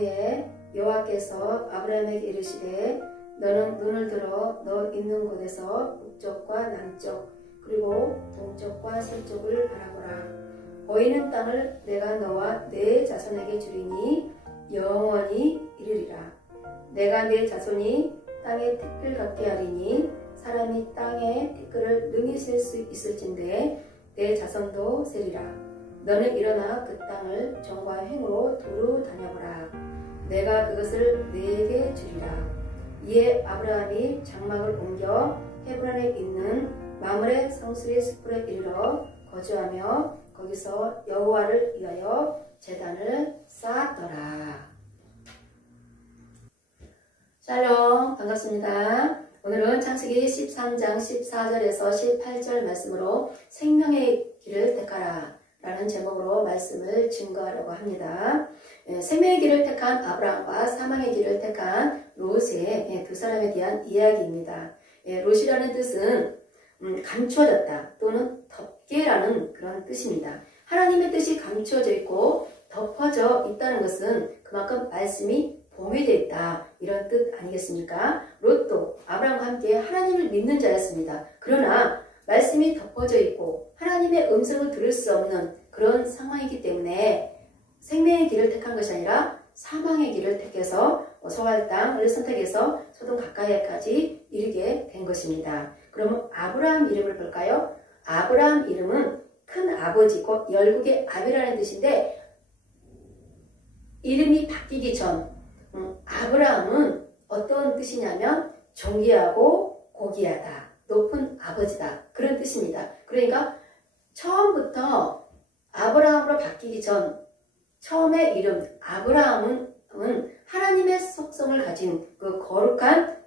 후에 여호와께서 아브라함에게 이르시되 너는 눈을 들어 너 있는 곳에서 북쪽과 남쪽 그리고 동쪽과 서쪽을 바라보라. 보이는 땅을 내가 너와 네 자손에게 주리니 영원히 이르리라. 내가 네 자손이 땅에 티끌 같게 하리니 사람이 땅에 티끌을 능히 셀 수 있을진데 내 자손도 세리라. 너는 일어나 그 땅을 정과 행으로 두루 다녀보라. 내가 그것을 네게 주리라. 이에 아브라함이 장막을 옮겨 헤브론에 있는 마므레 성수의 숲으로 이르러 거주하며 거기서 여호와를 위하여 제단을 쌓았더라. 샬롬, 반갑습니다. 오늘은 창세기 13장 14절에서 18절 말씀으로 생명의 길을 택하라 라는 제목으로 말씀을 증거하려고 합니다. 생명의 길을 택한 아브라함과 사망의 길을 택한 롯의 두 사람에 대한 이야기입니다. 롯이라는 뜻은 감추어졌다 또는 덮개라는 그런 뜻입니다. 하나님의 뜻이 감추어져 있고 덮어져 있다는 것은 그만큼 말씀이 봉해져 있다 이런 뜻 아니겠습니까? 롯도 아브라함과 함께 하나님을 믿는 자였습니다. 그러나 말씀이 덮어져 있고 하나님의 음성을 들을 수 없는 그런 상황이기 때문에 생명의 길을 택한 것이 아니라 사망의 길을 택해서 소갈 땅을 선택해서 소돔 가까이까지 이르게 된 것입니다. 그러면 아브라함 이름을 볼까요? 아브라함 이름은 큰 아버지고 열국의 아비라는 뜻인데 이름이 바뀌기 전 아브라함은 어떤 뜻이냐면 존귀하고 고귀하다, 높은 아버지다 그런 뜻입니다. 그러니까 처음부터 아브라함으로 바뀌기 전 처음의 이름 아브라함은 하나님의 속성을 가진 그 거룩한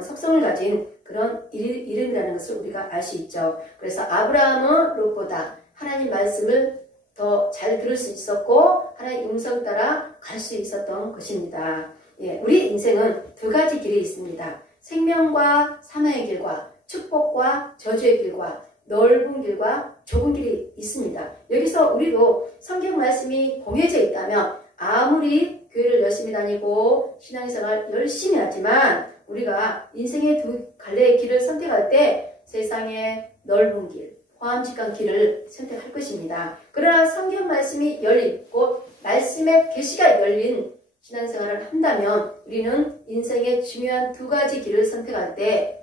속성을 가진 그런 이름이라는 것을 우리가 알 수 있죠. 그래서 아브라함은 롯보다 하나님 말씀을 더 잘 들을 수 있었고 하나님 음성 따라 갈 수 있었던 것입니다. 우리 인생은 두 가지 길이 있습니다. 생명과 사망의 길과 축복과 저주의 길과 넓은 길과 좁은 길이 있습니다. 여기서 우리도 성경 말씀이 봉해져 있다면 아무리 교회를 열심히 다니고 신앙생활 열심히 하지만 우리가 인생의 두 갈래의 길을 선택할 때 세상의 넓은 길, 포함직한 길을 선택할 것입니다. 그러나 성경 말씀이 열리고 말씀의 계시가 열린 신앙생활을 한다면 우리는 인생의 중요한 두 가지 길을 선택할 때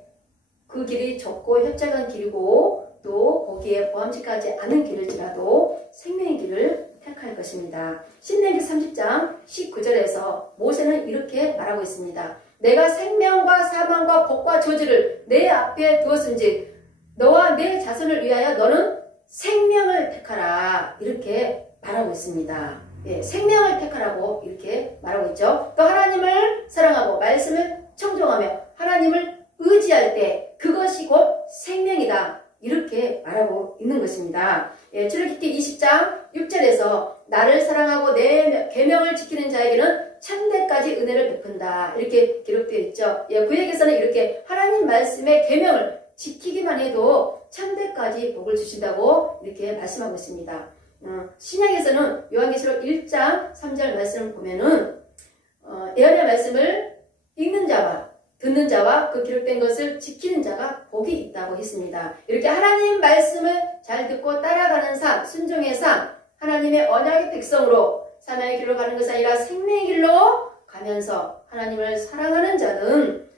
그 길이 좁고 협착한 길이고 또 거기에 포함직하지 않은 길일지라도 생명의 길을 택할 것입니다. 신명기 30장 19절에서 모세는 이렇게 말하고 있습니다. 내가 생명과 사망과 복과 저주를 내 앞에 두었은즉 너와 내 자손을 위하여 너는 생명을 택하라 이렇게 말하고 있습니다. 생명을 택하라고 이렇게 말하고 있죠. 또 하나님을 사랑하고 말씀을 청종하며 하나님을 의지할 때 그것이 곧 생명이다 이렇게 말하고 있는 것입니다. 출애굽기 20장 6절에서 나를 사랑하고 내 계명을 지키는 자에게는 천대까지 은혜를 베푼다 이렇게 기록되어 있죠. 구약에서는 이렇게 하나님 말씀의 계명을 지키기만 해도 천대까지 복을 주신다고 이렇게 말씀하고 있습니다. 신약에서는 요한계시록 1장 3절 말씀을 보면은 예언의 말씀을 읽는 자와 듣는 자와 그 기록된 것을 지키는 자가 복이 있다고 했습니다. 이렇게 하나님 말씀을 잘 듣고 따라가는 삶, 순종의 삶, 하나님의 언약의 백성으로 사망의 길로 가는 것이 아니라 생명의 길로 가면서 하나님을 사랑하는 자는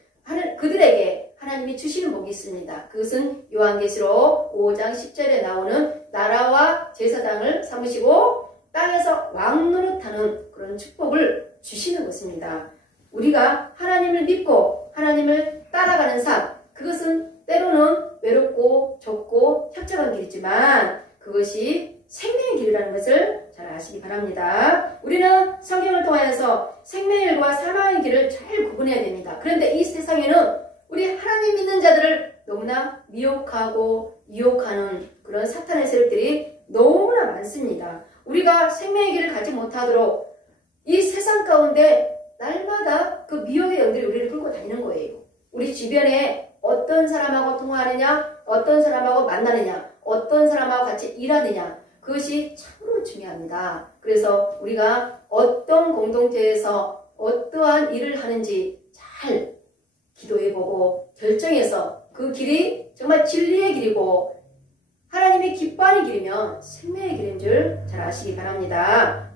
그들에게 하나님이 주시는 복이 있습니다. 그것은 요한계시록 5장 10절에 나오는 나라와 제사장을 삼으시고 땅에서 왕 노릇하는 그런 축복을 주시는 것입니다. 우리가 하나님을 믿고 하나님을 따라가는 삶, 그것은 때로는 외롭고 좁고 협착한 길이지만 그것이 생명의 길이라는 것을 잘 아시기 바랍니다. 우리는 성경을 통하여서 생명의 길과 사망의 길을 잘 구분해야 됩니다. 그런데 이 세상에는 우리 하나님 믿는 자들을 너무나 미혹하고 유혹하는 그런 사탄의 세력들이 너무나 많습니다. 우리가 생명의 길을 가지 못하도록 이 세상 가운데 날마다 그 미혹의 영들이 우리를 끌고 다니는 거예요. 우리 주변에 어떤 사람하고 통화하느냐, 어떤 사람하고 만나느냐, 어떤 사람하고 같이 일하느냐, 그것이 참으로 중요합니다. 그래서 우리가 어떤 공동체에서 어떠한 일을 하는지 잘 기도해보고 결정해서 그 길이 정말 진리의 길이고 하나님이 기뻐하는 길이면 생명의 길인 줄 잘 아시기 바랍니다.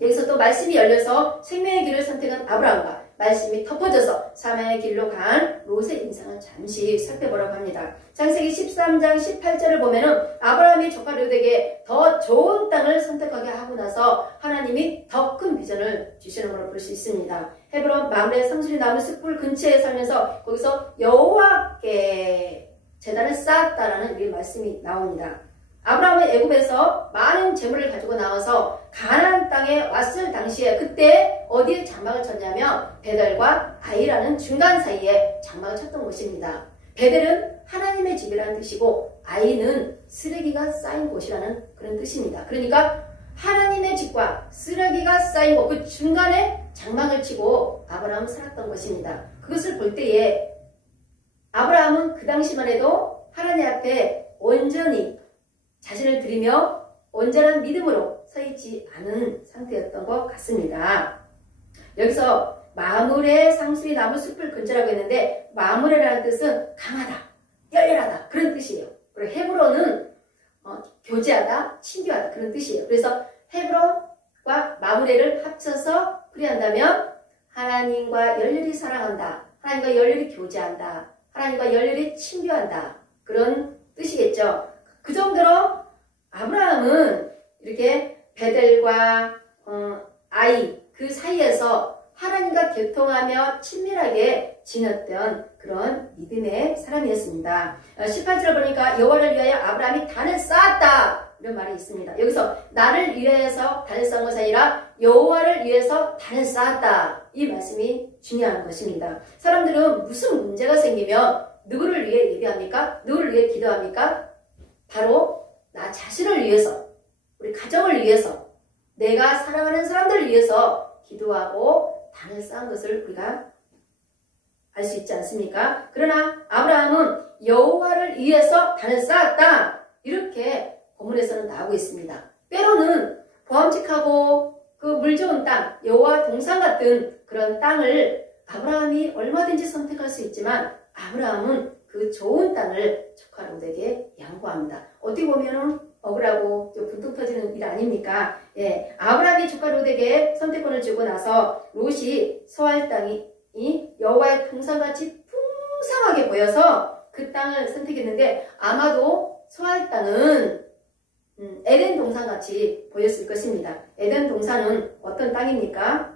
여기서 또 말씀이 열려서 생명의 길을 선택한 아브라함과 말씀이 덮어져서 사망의 길로 간 롯의 인상을 잠시 살펴보라고 합니다. 창세기 13장 18절을 보면은 아브라함이 조카 롯에게 더 좋은 땅을 선택하게 하고 나서 하나님이 더 큰 비전을 주시는 걸 볼 수 있습니다. 헤브론 마므레 상수리 나무 숯불 근처에 살면서 거기서 여호와께 제단을 쌓았다라는 이 말씀이 나옵니다. 아브라함은 애굽에서 많은 재물을 가지고 나와서 가나안 땅에 왔을 당시에 그때 어디에 장막을 쳤냐면 베델과 아이라는 중간 사이에 장막을 쳤던 곳입니다. 베델은 하나님의 집이라는 뜻이고 아이는 쓰레기가 쌓인 곳이라는 그런 뜻입니다. 그러니까 하나님의 집과 쓰레기가 쌓인 곳 그 중간에 장막을 치고 아브라함은 살았던 것입니다. 그것을 볼 때에 아브라함은 그 당시만 해도 하나님 앞에 온전히 자신을 드리며 온전한 믿음으로 서 있지 않은 상태였던 것 같습니다. 여기서 마므레 상수리 나무 숲을 근처라고 했는데 마므레라는 뜻은 강하다, 열렬하다 그런 뜻이에요. 그리고 헤브론은 교제하다, 친교하다 그런 뜻이에요. 그래서 헤브론과 마므레를 합쳐서 풀이한다면 하나님과 열렬히 사랑한다, 하나님과 열렬히 교제한다, 하나님과 열렬히 친교한다 그런 뜻이겠죠. 그 정도로 아브라함은 이렇게 베델과 아이 그 사이에서 하나님과 교통하며 친밀하게 지냈던 그런 믿음의 사람이었습니다. 18절을 보니까 여호와를 위하여 아브라함이 단을 쌓았다 이런 말이 있습니다. 여기서 나를 위해서 단을 쌓은 것이 아니라 여호와를 위해서 단을 쌓았다 이 말씀이 중요한 것입니다. 사람들은 무슨 문제가 생기면 누구를 위해 예배합니까? 누구를 위해 기도합니까? 바로 나 자신을 위해서, 우리 가정을 위해서, 내가 사랑하는 사람들을 위해서 기도하고 단을 쌓은 것을 우리가 알 수 있지 않습니까? 그러나 아브라함은 여호와를 위해서 단을 쌓았다 이렇게 본문에서는 나오고 있습니다. 때로는 보암직하고 그 물 좋은 땅, 여호와 동산 같은 그런 땅을 아브라함이 얼마든지 선택할 수 있지만 아브라함은 그 좋은 땅을 조카 롯에게 양보합니다. 어떻게 보면은 억울하고 좀 분통 터지는 일 아닙니까? 예, 아브라함이 조카 롯에게 선택권을 주고 나서 롯이 소할 땅이 여호와의 동산같이 풍성하게 보여서 그 땅을 선택했는데 아마도 소할 땅은 에덴 동산같이 보였을 것입니다. 에덴 동산은 어떤 땅입니까?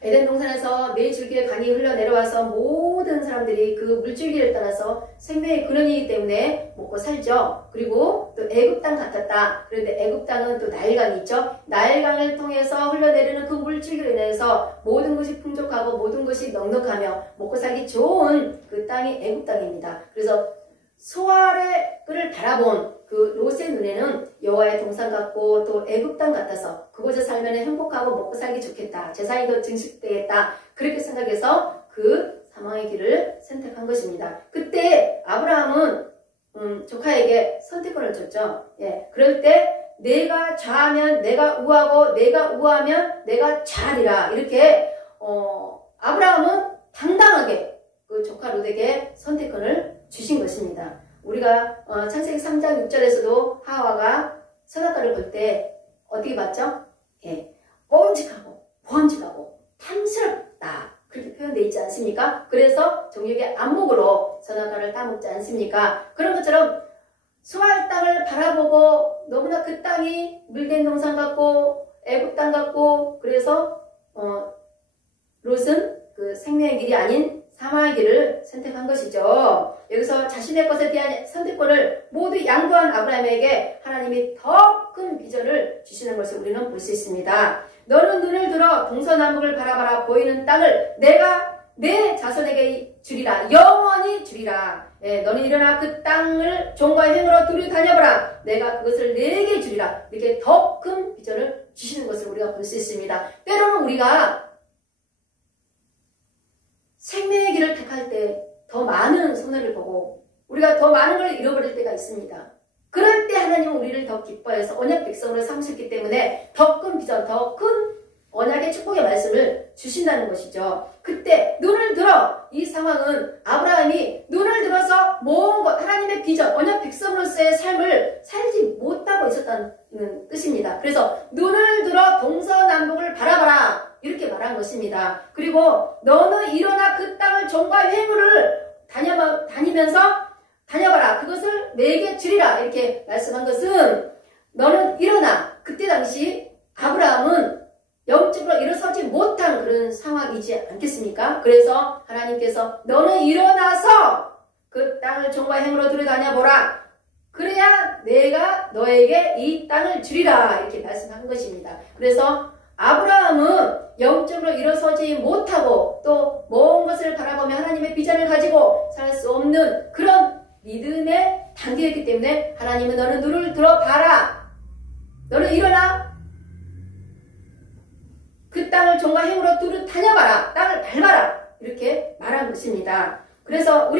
에덴 동산에서 매줄기의 강이 흘러내려와서 모든 사람들이 그 물줄기를 따라서 생명의 근원이기 때문에 먹고 살죠. 그리고 또 애굽 땅 같았다. 그런데 애굽 땅은 또 나일강이 있죠. 나일강을 통해서 흘러내리는 그 물줄기로 인해서 모든 것이 풍족하고 모든 것이 넉넉하며 먹고 살기 좋은 그 땅이 애굽 땅입니다. 그래서 소알을 바라본 그 롯의 눈에는 여호와의 동산 같고 또 애굽 땅 같아서 그곳에 살면 행복하고 먹고 살기 좋겠다. 재산이 더 증식되겠다. 그렇게 생각해서 그 사망의 길을 선택한 것입니다. 그때 아브라함은 조카에게 선택권을 줬죠. 예, 그럴 때 내가 좌하면 내가 우하고 내가 우하면 내가 좌하리라. 이렇게 아브라함은 당당하게 그 조카 롯에게 선택권을 주신 것입니다. 우리가 창세기 3장 6절에서도 하와가 선악과를 볼 때 어떻게 봤죠? 예, 뻔직하고 번직하고 탐스럽다 그렇게 표현되어 있지 않습니까? 그래서 정육의 안목으로 선악과를 따먹지 않습니까? 그런 것처럼 소할 땅을 바라보고 너무나 그 땅이 물된 동산 같고 애굽 땅 같고 그래서 롯은 그 생명의 길이 아닌 사망의 길을 선택한 것이죠. 여기서 자신의 것에 대한 선택권을 모두 양보한 아브라함에게 하나님이 더 큰 비전을 주시는 것을 우리는 볼 수 있습니다. 너는 눈을 들어 동서남북을 바라봐라. 보이는 땅을 내가 내 자손에게 주리라. 영원히 주리라. 예, 너는 일어나 그 땅을 종과 행으로 두루 다녀보라. 내가 그것을 내게 주리라. 이렇게 더 큰 비전을 주시는 것을 우리가 볼 수 있습니다. 때로는 우리가 생명의 길을 택할 때 더 많은 손해를 보고 우리가 더 많은 걸 잃어버릴 때가 있습니다. 그럴 때 하나님은 우리를 더 기뻐해서 언약 백성으로 삼으셨기 때문에 더 큰 비전, 더 큰 언약의 축복의 말씀을 주신다는 것이죠. 그때 눈을 들어, 이 상황은 아브라함이 눈을 들어서 모은 것, 하나님의 비전, 언약 백성으로서의 삶을 살지 못하고 있었다는 뜻입니다. 그래서 눈을 들어 동서남북을 바라봐라, 이렇게 말한 것입니다. 그리고 너는 일어나 그 땅을 종과 회무를 다니면서 다녀봐라, 그것을 내게 주리라, 이렇게 말씀한 것은 너는 일어나, 그때 당시 아브라함은 영적으로 일어서지 못한 그런 상황이지 않겠습니까? 그래서 하나님께서 너는 일어나서 그 땅을 종과 행으로 들여다녀보라, 그래야 내가 너에게 이 땅을 주리라, 이렇게 말씀한 것입니다. 그래서 아브라함은 영적으로 일어서지 못하고 또 모든 것을 바라보며 하나님의 비전을 가지고 살 수 없는 그런 믿음의 단계였기 때문에 하나님은 너는 눈을 들어봐라, 너는 일어나 그 땅을 종과 행으로 두루 다녀봐라, 땅을 밟아라, 이렇게 말한 것입니다. 그래서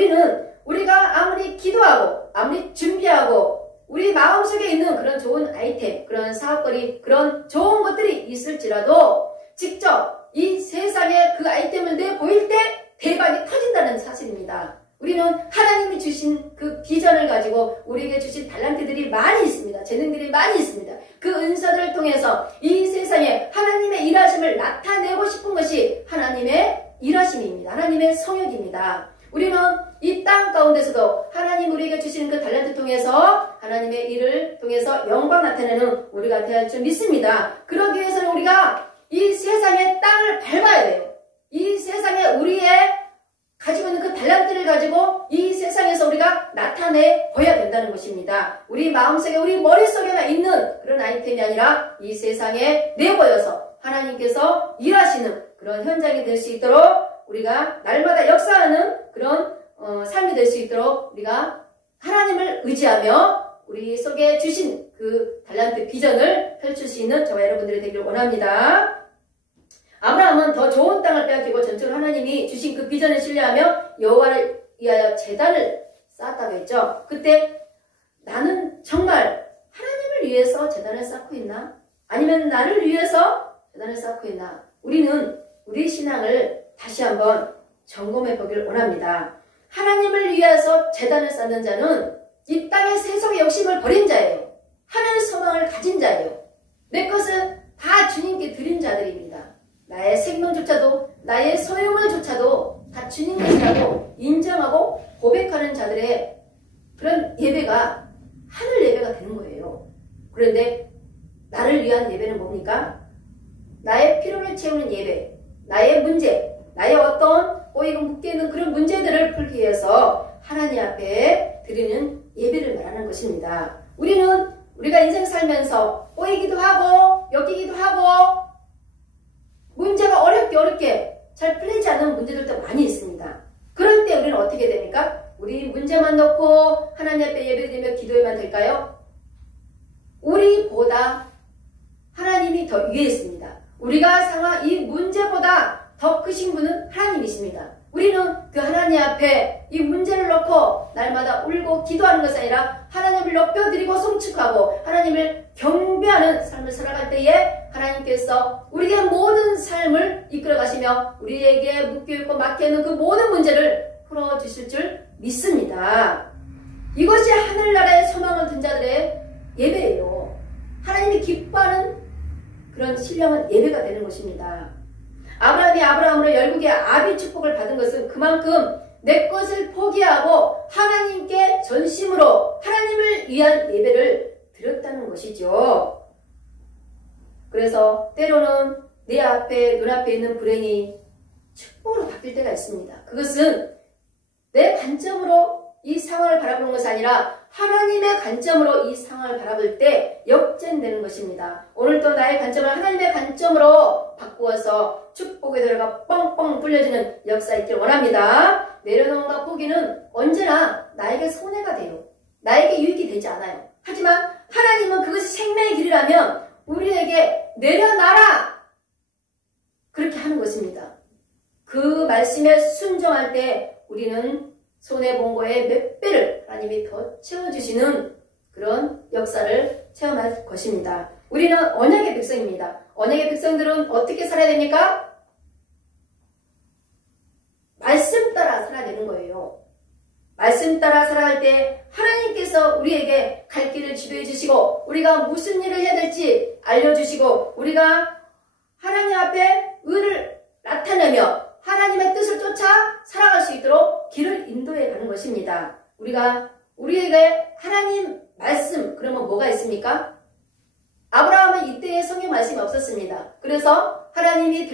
우리가 아무리 기도하고 아무리 준비하고 우리 마음속에 있는 그런 좋은 아이템, 그런 사업거리, 그런 좋은 것들이 있을지라도 직접 이 세상에 그 아이템을 내보일 때 대박이 터진다는 사실입니다. 우리는 하나님이 주신 그 비전을 가지고 우리에게 주신 달란트들이 많이 있습니다. 재능들이 많이 있습니다. 그 은사들을 통해서 이 세상에 하나님의 일하심을 나타내고 싶은 것이 하나님의 일하심입니다. 하나님의 성역입니다. 우리는 이 땅 가운데서도 하나님 우리에게 주시는 그 달란트 통해서 하나님의 일을 통해서 영광 나타내는 우리가 되어야 할 줄 믿습니다. 그러기 위해서는 우리가 이 세상의 땅을 밟아야 돼요. 이 세상에 우리의 가지고 있는 그 달란트를 가지고 이 세상에서 우리가 나타내 보여야 된다는 것입니다. 우리 마음속에, 우리 머릿속에만 있는 그런 아이템이 아니라 이 세상에 내보여서 하나님께서 일하시는 그런 현장이 될 수 있도록 우리가 날마다 역사하는 그런 삶이 될 수 있도록 우리가 하나님을 의지하며 우리 속에 주신 그 달란트 비전을 펼칠 수 있는 저와 여러분들이 되기를 원합니다. 아브라함은 더 좋은 땅을 빼앗기고 전적으로 하나님이 주신 그 비전을 신뢰하며 여호와를 위하여 제단을 쌓았다고 했죠. 그때 나는 정말 하나님을 위해서 제단을 쌓고 있나? 아니면 나를 위해서 제단을 쌓고 있나? 우리는 우리 신앙을 다시 한번 점검해 보기를 원합니다. 하나님을 위해서 제단을 쌓는 자는 이 땅의 세속의 욕심을 버린 자예요. 하늘 소망을 가진 자예요. 내 것을 다 주님께 드린 자들입니다. 나의 생명조차도, 나의 소유물조차도 다 주님 것이라고 인정하고 고백하는 자들의 그런 예배가 하늘 예배가 되는 거예요. 그런데 나를 위한 예배는 뭡니까? 나의 필요를 채우는 예배, 나의 문제, 나의 어떤 꼬이고 묶여있는 그런 문제들을 풀기 위해서 하나님 앞에 드리는 예배를 말하는 것입니다. 우리가 인생 살면서 꼬이기도 하고 엮이기도 하고 문제가 어렵게 잘 풀리지 않는 문제들도 많이 있습니다. 그럴 때 우리는 어떻게 됩니까? 우리 문제만 놓고 하나님 앞에 예배드리며 기도해만 될까요? 우리보다 하나님이 더 위에 있습니다. 우리가 상황 이 문제보다 더 크신 분은 하나님이십니다. 우리는 그 하나님 앞에 이 문제를 놓고 날마다 울고 기도하는 것이 아니라 하나님을 높여드리고 송축하고 하나님을 경배하는 삶을 살아갈 때에 하나님께서 우리의 모든 삶을 이끌어가시며 우리에게 묶여있고 막혀있는 그 모든 문제를 풀어주실 줄 믿습니다. 이것이 하늘나라의 소망을 둔 자들의 예배예요. 하나님이 기뻐하는 그런 신령한 예배가 되는 것입니다. 아브라함이 아브라함으로 열국의 아비 축복을 받은 것은 그만큼 내 것을 포기하고 하나님께 전심으로 하나님을 위한 예배를 드렸다는 것이죠. 그래서 때로는 내 앞에 눈앞에 있는 불행이 축복으로 바뀔 때가 있습니다. 그것은 내 관점으로 이 상황을 바라보는 것이 아니라 하나님의 관점으로 이 상황을 바라볼 때 역전되는 것입니다. 오늘도 나의 관점을 하나님의 관점으로 바꾸어서 축복의 도로가 뻥뻥 뚫려지는 역사 있길 원합니다. 내려놓음과 포기는 언제나 나에게 손해가 돼요. 나에게 유익이 되지 않아요. 하지만 하나님은 그것이 생명의 길이라면 우리에게 내려놔라! 그렇게 하는 것입니다. 그 말씀에 순종할 때 우리는 손해본 거에 몇 배를 하나님이 더 채워주시는 그런 역사 역사를 체험할 것입니다. 우리는 언약의 백성입니다. 언약의 백성들은 어떻게 살아야 됩니까? 말씀 따라 살아야 되는 거예요. 말씀 따라 살아갈 때 하나님께서 우리에게 갈 길을 지도해 주시고 우리가 무슨 일을 해야 될지 알려주시고 우리가 하나님 앞에 의를 나타내며 하나님의 뜻을 쫓아 살아갈 수 있도록 길을 인도해 가는 것입니다. 우리에게 하나님 말씀, 그러면 뭐가 있습니까? 아브라함은 이때에 성경 말씀이 없었습니다. 그래서 하나님이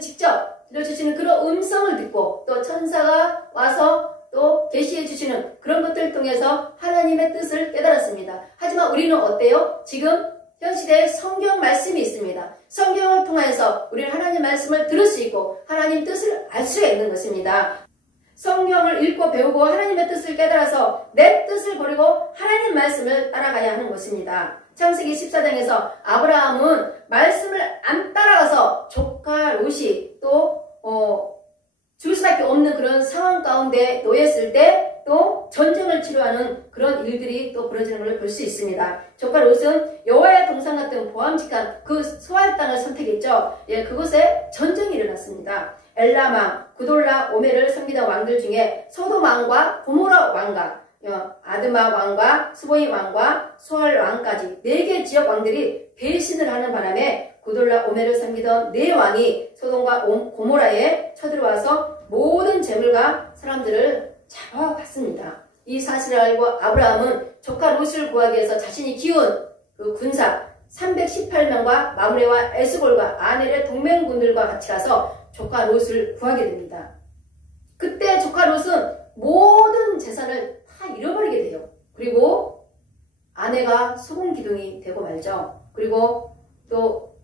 직접 들려주시는 그런 음성을 듣고 또 천사가 와서 또 계시해 주시는 그런 것들을 통해서 하나님의 뜻을 깨달았습니다. 하지만 우리는 어때요? 지금 현 시대에 성경 말씀이 있습니다. 성경을 통해서 우리는 하나님 말씀을 들을 수 있고 하나님 뜻을 알 수가 있는 것입니다. 성경을 읽고 배우고 하나님의 뜻을 깨달아서 내 뜻을 버리고 하나님 말씀을 따라가야 하는 것입니다. 창세기 14장에서 아브라함은 말씀을 안 따라가서 조카 롯이 또 줄 수밖에 없는 그런 상황 가운데 놓였을 때 또 전쟁을 치료하는 그런 일들이 또 벌어지는 걸 볼 수 있습니다. 조카 롯은 여호와의 동산 같은 보암직한 그 소알 땅을 선택했죠. 그곳에 전쟁이 일어났습니다. 엘람 왕, 구돌라, 오멜을 섬기던 왕들 중에 소돔 왕과 고모라 왕과 아드마 왕과 스보임 왕과 소알 왕까지 4개 지역 왕들이 배신을 하는 바람에 구돌라, 오멜을 섬기던 4왕이 소돔과 고모라에 쳐들어와서 모든 재물과 사람들을 잡아갔습니다. 이 사실을 알고 아브라함은 조카 롯을 구하기 위해서 자신이 키운 그 군사 318명과 마므레와 에스골과 아넬의 동맹군들과 같이 가서 조카 롯을 구하게 됩니다. 그때 조카 롯은 모든 재산을 다 잃어버리게 돼요. 그리고 아내가 소금기둥이 되고 말죠. 그리고 또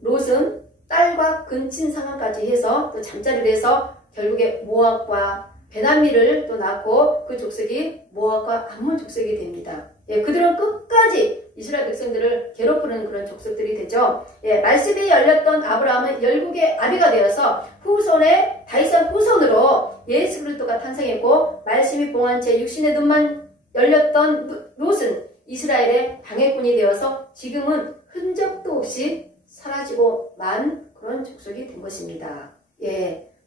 롯은 딸과 근친 상황까지 해서 또 잠자리를 해서 결국에 모압과 베나미를 또 낳고 그 족속이 모압과 암몬 족속이 됩니다. 그들은 끝까지 이스라엘 백성들을 괴롭히는 그런 족속들이 되죠. 말씀이 열렸던 아브라함은 열국의 아비가 되어서 후손의 다윗의 후손으로 예수 그리스도가 탄생했고 말씀이 봉한 채 육신의 눈만 열렸던 롯은 이스라엘의 방해꾼이 되어서 지금은 흔적도 없이 사라지고 만 그런 족속이 된 것입니다.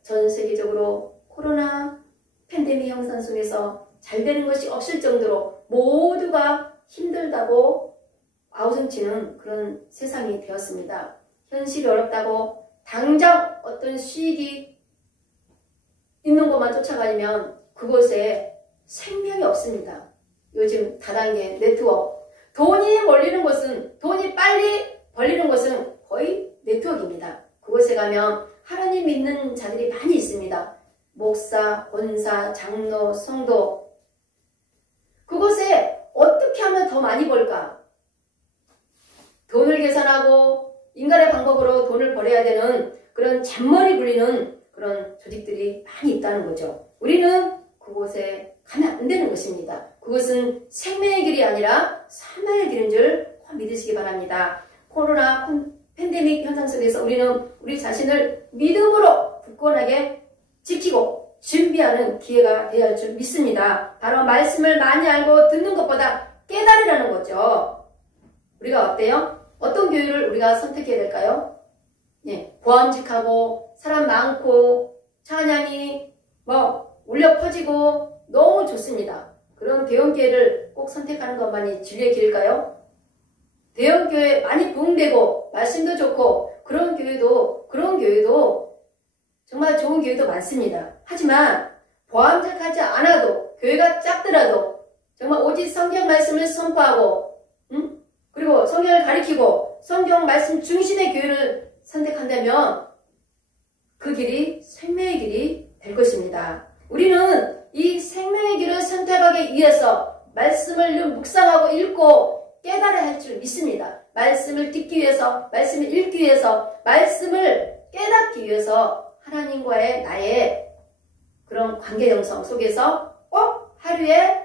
전 세계적으로 코로나 팬데믹 형상 속에서 잘 되는 것이 없을 정도로 모두가 힘들다고 아우성치는 그런 세상이 되었습니다. 현실이 어렵다고 당장 어떤 수익이 있는 것만 쫓아가면 그곳에 생명이 없습니다. 요즘 다단계 네트워크, 돈이 빨리 벌리는 것은 거의 네트워크입니다. 그곳에 가면 하나님 믿는 자들이 많이 있습니다. 목사, 권사, 장로, 성도. 그곳에 어떻게 하면 더 많이 벌까? 돈을 계산하고 인간의 방법으로 돈을 벌어야 되는 그런 잔머리 굴리는 그런 조직들이 많이 있다는 거죠. 우리는 그곳에 가면 안 되는 것입니다. 그것은 생명의 길이 아니라 사망의 길인 줄 믿으시기 바랍니다. 코로나 팬데믹 현상 속에서 우리는 우리 자신을 믿음으로 굳건하게 지키고 준비하는 기회가 되어야 할 줄 믿습니다. 바로 말씀을 많이 알고 듣는 것보다 깨달으라는 거죠. 우리가 어때요? 어떤 교회를 우리가 선택해야 될까요? 보암직하고 사람 많고 찬양이 울려 퍼지고 너무 좋습니다. 그런 대형교회를 꼭 선택하는 것만이 진리의 길일까요? 대형교회 많이 부흥되고 말씀도 좋고 그런 교회도 정말 좋은 교회도 많습니다. 하지만 보암직하지 않아도 교회가 작더라도 정말 오직 성경 말씀을 선포하고 그리고 성경을 가리키고 성경 말씀 중심의 교회를 선택한다면 그 길이 생명의 길이 될 것입니다. 우리는 이 생명의 길을 선택하기 위해서 말씀을 묵상하고 읽고 깨달아야 할 줄 믿습니다. 말씀을 듣기 위해서, 말씀을 읽기 위해서, 말씀을 깨닫기 위해서 하나님과의 나의 그런 관계 형성 속에서 꼭 하루에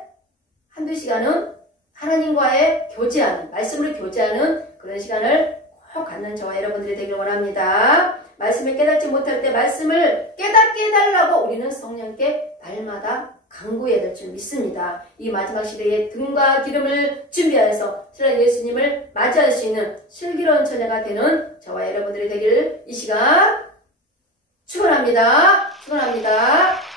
한두 시간은 하나님과의 교제하는, 말씀으로 교제하는 그런 시간을 꼭 갖는 저와 여러분들이 되길 원합니다. 말씀을 깨닫지 못할 때 말씀을 깨닫게 해달라고 우리는 성령께 날마다 강구해야 될 줄 믿습니다. 이 마지막 시대에 등과 기름을 준비하여서 신랑 예수님을 맞이할 수 있는 슬기로운 처녀가 되는 저와 여러분들이 되기를 이 시간 축원합니다. 축원합니다.